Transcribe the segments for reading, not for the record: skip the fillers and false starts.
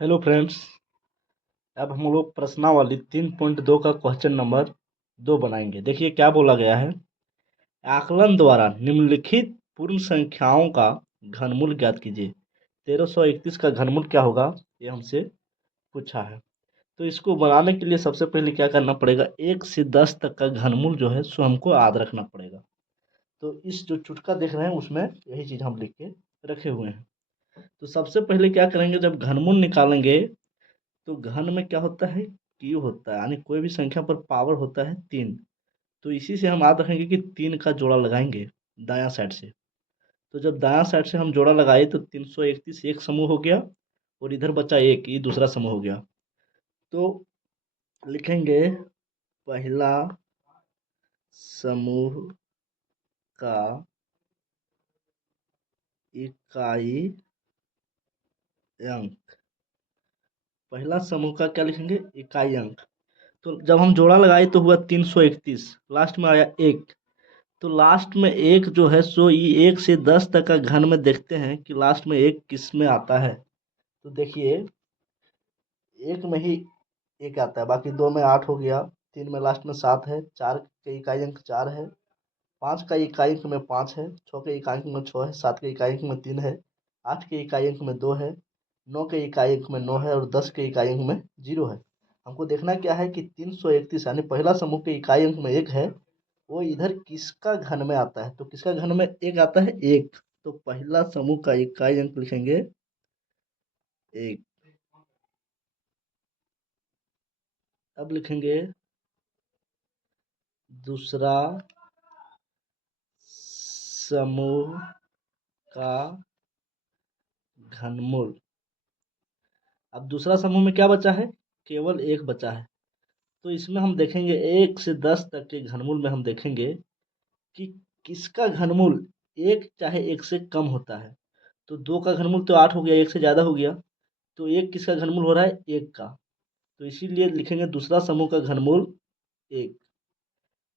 Hello friends. अब हम लोग प्रश्नावली 3.2 का क्वेश्चन नंबर 2 बनाएंगे। देखिए क्या बोला गया है। आकलन द्वारा निम्नलिखित पूर्ण संख्याओं का घनमूल ज्ञात कीजिए। 1331 का घनमूल क्या होगा, ये हमसे पूछा है। तो इसको बनाने के लिए सबसे पहले क्या करना पड़ेगा, 1 से 10 तक का घनमूल जो है सो हमको याद रखना पड़ेगा। तो इस जो चुटका देख रहे हैं उसमें यही चीज़ हम लिख के रखे हुए हैं। तो सबसे पहले क्या करेंगे, जब घनमूल निकालेंगे तो घन में क्या होता है, क्यू होता है, यानी कोई भी संख्या पर पावर होता है 3। तो इसी से हम याद रखेंगे कि 3 का जोड़ा लगाएंगे दायां साइड से। तो जब दायां साइड से हम जोड़ा लगाए तो 331 एक समूह हो गया और इधर बचा एक, ये दूसरा समूह हो गया। तो लिखेंगे पहला समूह का इकाई अंक। पहला समूह का क्या लिखेंगे, इकाई अंक। तो जब हम जोड़ा लगाए तो हुआ 331, लास्ट में आया एक। तो लास्ट में एक जो है सो ये 1 से 10 तक का घन में देखते हैं कि लास्ट में एक किस में आता है। तो देखिए एक में ही एक आता है, बाकी दो में 8 हो गया, तीन में लास्ट में 7 है, चार के इकाई अंक 4 है, पाँच का इकाई अंक में 5 है, छः के इकाई अंक में 6 है, सात के इकाई अंक में 3 है, आठ के इकाई अंक में 2 है, नौ के इकाई अंक में 9 है और 10 के इकाई अंक में 0 है। हमको देखना क्या है कि 331 यानी पहला समूह के इकाई अंक में एक है, वो इधर किसका घन में आता है। तो किसका घन में एक आता है, एक। तो पहला समूह का इकाई अंक लिखेंगे एक। अब लिखेंगे दूसरा समूह का घनमूल। अब दूसरा समूह में क्या बचा है, केवल एक बचा है। तो इसमें हम देखेंगे 1 से 10 तक के घनमूल में हम देखेंगे कि किसका घनमूल एक चाहे एक से कम होता है। तो दो का घनमूल तो 8 हो गया, एक से ज़्यादा हो गया। तो एक किसका घनमूल हो रहा है, एक का। तो इसीलिए लिखेंगे दूसरा समूह का घनमूल एक।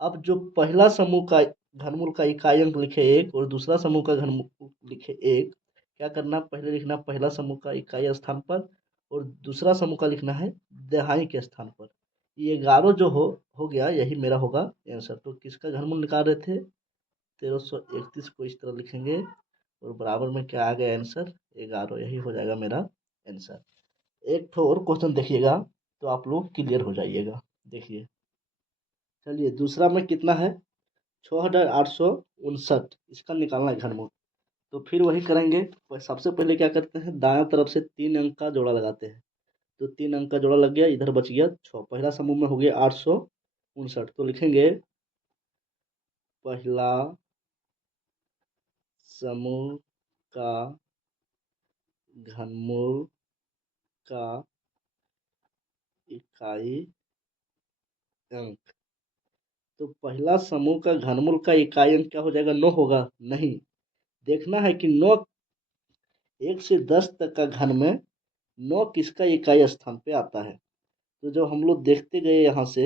अब जो पहला समूह का घनमूल का इकाई अंक लिखे एक और दूसरा समूह का घनमूल लिखे एक, क्या करना, पहले लिखना पहला समूह का इकाई स्थान पर और दूसरा समूह का लिखना है दहाई के स्थान पर। ये 11 जो हो गया, यही मेरा होगा आंसर। तो किसका घनमूल निकाल रहे थे, 1331 को इस तरह लिखेंगे और बराबर में क्या आ गया आंसर, 11। यही हो जाएगा मेरा आंसर। एक तो और क्वेश्चन देखिएगा तो आप लोग क्लियर हो जाइएगा। देखिए चलिए, दूसरा में कितना है, 6859, इसका निकालना है घनमूल। तो फिर वही करेंगे, सबसे पहले क्या करते हैं, दायां तरफ से 3 अंक का जोड़ा लगाते हैं। तो 3 अंक का जोड़ा लग गया, इधर बच गया 6। पहला समूह में हो गया 859। तो लिखेंगे पहला समूह का घनमूल का इकाई अंक। तो पहला समूह का घनमूल का इकाई अंक क्या हो जाएगा, 9 होगा, नहीं। देखना है कि 9, 1 से 10 तक का घन में 9 किसका इकाई स्थान पे आता है। तो जब हम लोग देखते गए यहाँ से,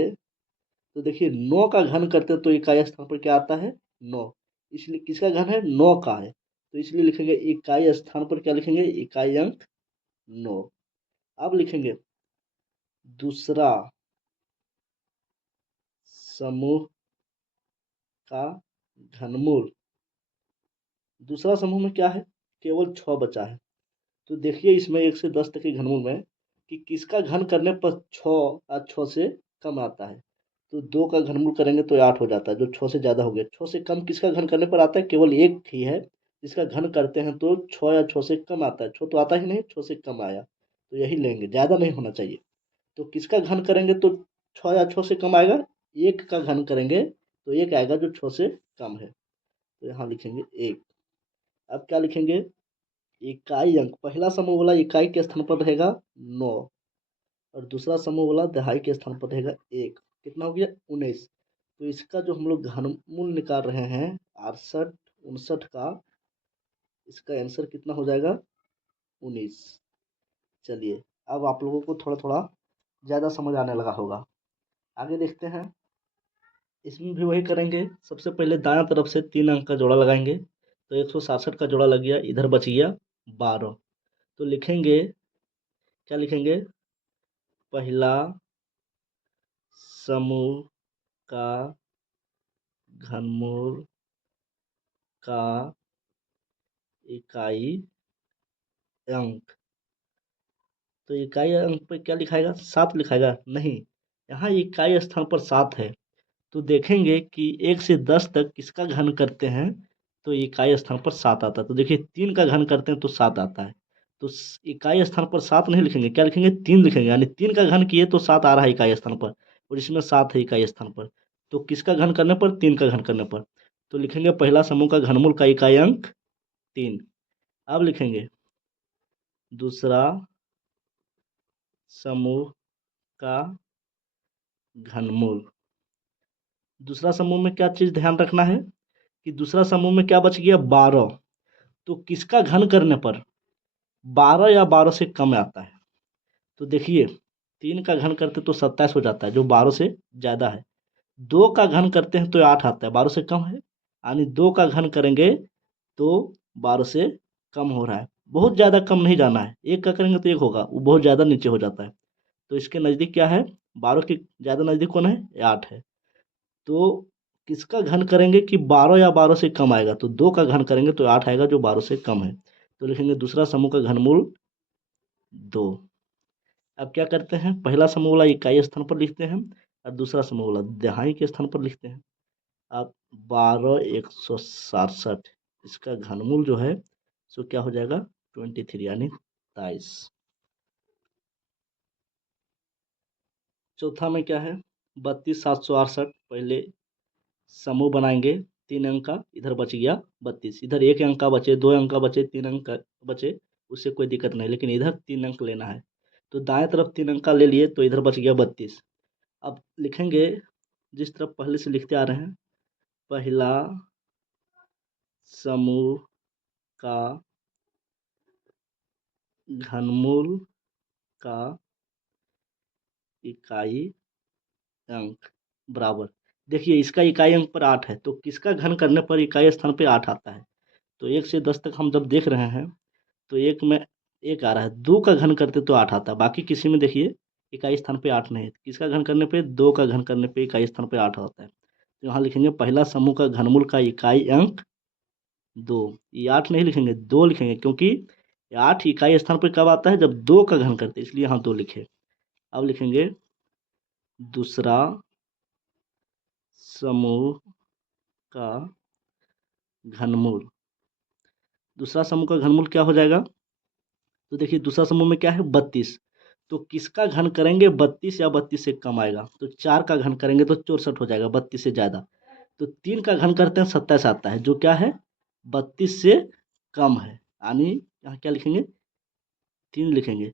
तो देखिए 9 का घन करते तो इकाई स्थान पर क्या आता है, 9। इसलिए किसका घन है, 9 का है। तो इसलिए लिखेंगे इकाई स्थान पर क्या लिखेंगे, इकाई अंक 9। अब लिखेंगे दूसरा समूह का घनमूल। दूसरा समूह में क्या है, केवल 6 बचा है। तो देखिए इसमें 1 से 10 तक के घनमूल में कि किसका घन करने पर 6 या 6 से कम आता है। तो 2 का घनमूल करेंगे तो 8 हो जाता है, जो 6 से ज़्यादा हो गया। 6 से कम किसका घन करने पर आता है, केवल एक ही है जिसका घन करते हैं तो 6 या 6 से कम आता है। 6 तो आता ही नहीं, 6 से कम आया, तो यही लेंगे, ज़्यादा नहीं होना चाहिए। तो किसका घन करेंगे तो 6 या 6 से कम आएगा, एक का घन करेंगे तो एक आएगा जो 6 से कम है। तो यहाँ लिखेंगे एक। अब क्या लिखेंगे, इकाई अंक। पहला समूह वाला इकाई के स्थान पर रहेगा 9 और दूसरा समूह वाला दहाई के स्थान पर रहेगा एक। कितना हो गया, 19। तो इसका जो हम लोग घनमूल निकाल रहे हैं 68 59 का, इसका आंसर कितना हो जाएगा, 19। चलिए अब आप लोगों को थोड़ा थोड़ा ज़्यादा समझ आने लगा होगा। आगे देखते हैं, इसमें भी वही करेंगे। सबसे पहले दायां तरफ से 3 अंक का जोड़ा लगाएंगे। तो 167 का जोड़ा लग गया, इधर बच गया 12। तो लिखेंगे क्या लिखेंगे, पहला समूह का घनमूल का इकाई अंक। तो इकाई अंक पे क्या लिखाएगा, 7 लिखाएगा, नहीं, यहाँ इकाई स्थान पर 7 है। तो देखेंगे कि 1 से 10 तक किसका घन करते हैं तो इकाई स्थान पर 7 आता है। तो देखिए 3 का घन करते हैं तो 7 आता है। तो इकाई स्थान पर 7 नहीं लिखेंगे, क्या लिखेंगे, 3 लिखेंगे, यानी 3 का घन किए तो 7 आ रहा है इकाई स्थान पर, और इसमें 7 है इकाई स्थान पर। तो किसका घन करने पर, 3 का घन करने पर। तो लिखेंगे पहला समूह का घनमूल का इकाई अंक 3। अब लिखेंगे दूसरा समूह का घनमूल। दूसरा समूह में क्या चीज ध्यान रखना है कि दूसरा समूह में क्या बच गया, 12। तो किसका घन करने पर 12 या 12 से कम आता है। तो देखिए 3 का घन करते तो 27 हो जाता है जो 12 से ज़्यादा है। 2 का घन करते हैं तो 8 आता है, 12 से कम है, यानी 2 का घन करेंगे तो 12 से कम हो रहा है। बहुत ज़्यादा कम नहीं जाना है, 1 का करेंगे तो 1 होगा, वो बहुत ज़्यादा नीचे हो जाता है। तो इसके नज़दीक क्या है, 12 के ज़्यादा नज़दीक कौन है, 8 है। तो किसका घन करेंगे कि 12 या 12 से कम आएगा, तो 2 का घन करेंगे तो 8 आएगा जो 12 से कम है। तो लिखेंगे दूसरा समूह का घनमूल 2। अब क्या करते हैं, पहला समूह वाला इकाई स्थान पर लिखते हैं और दूसरा समूह वाला दहाई के स्थान पर लिखते हैं। अब 12 167 इसका घनमूल जो है सो क्या हो जाएगा, 23 यानी 23। चौथा में क्या है, 32 768। पहले समूह बनाएंगे 3 अंक का, इधर बच गया 32, इधर 1 अंक का बचे, 2 अंक का बचे, 3 अंक का बचे, उससे कोई दिक्कत नहीं, लेकिन इधर 3 अंक लेना है। तो दाएं तरफ 3 अंक का ले लिए तो इधर बच गया 32। अब लिखेंगे जिस तरफ पहले से लिखते आ रहे हैं, पहला समूह का घनमूल का इकाई अंक बराबर। देखिए इसका इकाई अंक पर 8 है, तो किसका घन करने पर इकाई स्थान पे 8 आता है। तो 1 से 10 तक हम जब देख रहे हैं तो 1 में 1 आ रहा है, 2 का घन करते तो 8 आता है, बाकी किसी में देखिए इकाई स्थान पे 8 नहीं है। किसका घन करने पे, 2 का घन करने पे इकाई स्थान पे 8 आता है। तो यहाँ लिखेंगे पहला समूह का घनमूल का इकाई अंक 2। ये 8 नहीं लिखेंगे, 2 लिखेंगे, क्योंकि 8 इकाई स्थान पर कब आता है, जब 2 का घन करते हैं, इसलिए यहाँ 2 लिखे। अब लिखेंगे दूसरा समूह का घनमूल। दूसरा समूह का घनमूल क्या हो जाएगा, तो देखिए दूसरा समूह में क्या है, 32। तो किसका घन करेंगे, 32 या 32 से कम आएगा, तो 4 का घन करेंगे तो 64 हो जाएगा, 32 से ज़्यादा। तो 3 का घन करते हैं 27 आता है, जो क्या है 32 से कम है, यानी यहाँ क्या लिखेंगे, 3 लिखेंगे।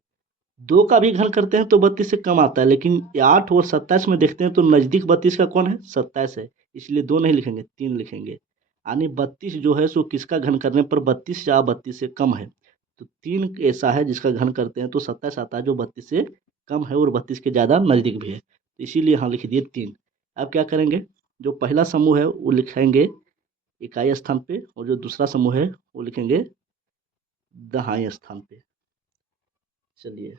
2 का भी घन करते हैं तो 32 से कम आता है, लेकिन 8 और 27 में देखते हैं तो नज़दीक 32 का कौन है, 27 है, इसलिए 2 नहीं लिखेंगे, 3 लिखेंगे। यानी 32 जो है सो किसका घन करने पर 32 या 32 से कम है। तो 3 ऐसा है जिसका घन करते हैं तो 27 आता है जो 32 से कम है और 32 के ज़्यादा नज़दीक भी है, तो इसीलिए यहाँ लिख दिए 3। अब क्या करेंगे, जो पहला समूह है वो लिखेंगे इकाई स्थान पे, और जो दूसरा समूह है वो लिखेंगे दहाई स्थान पे। चलिए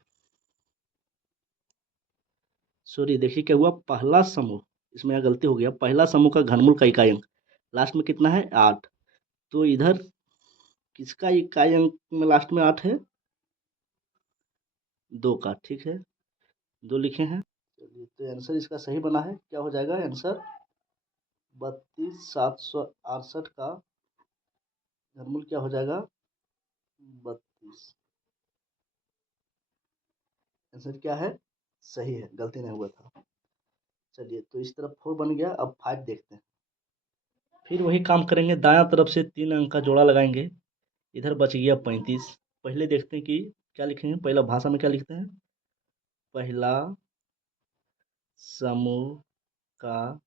सॉरी, देखिए क्या हुआ, पहला समूह, इसमें यहाँ गलती हो गया, पहला समूह का घनमूल का इकाई अंक लास्ट में कितना है, 8। तो इधर किसका इकाई अंक में लास्ट में 8 है, 2 का, ठीक है, 2 लिखे हैं। चलिए तो आंसर इसका सही बना है, क्या हो जाएगा आंसर, 32 768 का घनमूल क्या हो जाएगा, 32। आंसर क्या है, सही है, गलती नहीं हुआ था। चलिए तो इस तरफ 4 बन गया, अब 5 देखते हैं। फिर वही काम करेंगे, दायां तरफ से 3 अंक का जोड़ा लगाएंगे, इधर बच गया 35। पहले देखते हैं कि क्या लिखेंगे, पहला भाषा में क्या लिखते हैं, पहला समूह का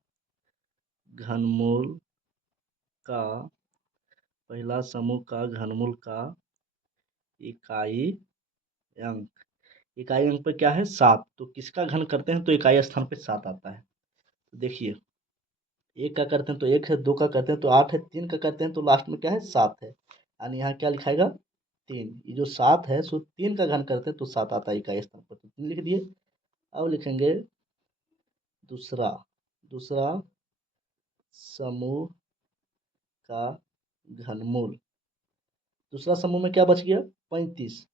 घनमूल का, पहला समूह का घनमूल का इकाई अंक। इकाई अंक पे क्या है, 7। तो किसका घन करते हैं तो इकाई स्थान पे 7 आता है। तो देखिए 1 का करते हैं तो 1 है, 2 का करते हैं तो 8 है, 3 का करते हैं तो लास्ट में क्या है, 7 है, यानी यहाँ क्या लिखाएगा, 3, ये जो 7 है सो 3 का घन करते हैं तो 7 आता है इकाई स्थान पर, तो 3 लिख दिए। अब लिखेंगे दूसरा दूसरा समूह का घनमूल। दूसरा समूह में क्या बच गया, 35।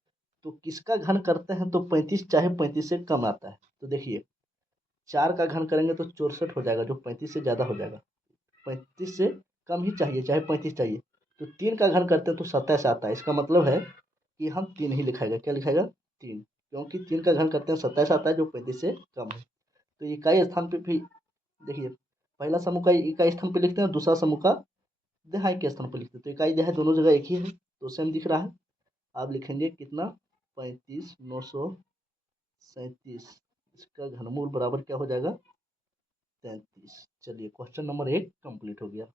तो किसका घन करते हैं तो 35 चाहे 35 से कम आता है। तो देखिए 4 का घन करेंगे तो 64 हो जाएगा, जो 35 से ज़्यादा हो जाएगा। 35 से कम ही चाहिए, चाहे 35 चाहिए। तो 3 का घन करते हैं तो 27 आता है। इसका मतलब है कि हम 3 ही लिखाएगा। क्या लिखाएगा, 3, क्योंकि 3 का घन करते हैं 27 आता है, जो 35 से कम है। तो इकाई स्थान पे भी देखिए, पहला समूह का इकाई स्थान पे लिखते हैं, दूसरा समूह का दहाई के स्थान पर लिखते हैं। तो इकाई दहाई दोनों जगह एक ही है, तो सेम दिख रहा है। आप लिखेंगे कितना, 35,937। इसका घनमूल बराबर क्या हो जाएगा, 33। चलिए क्वेश्चन नंबर 1 कंप्लीट हो गया।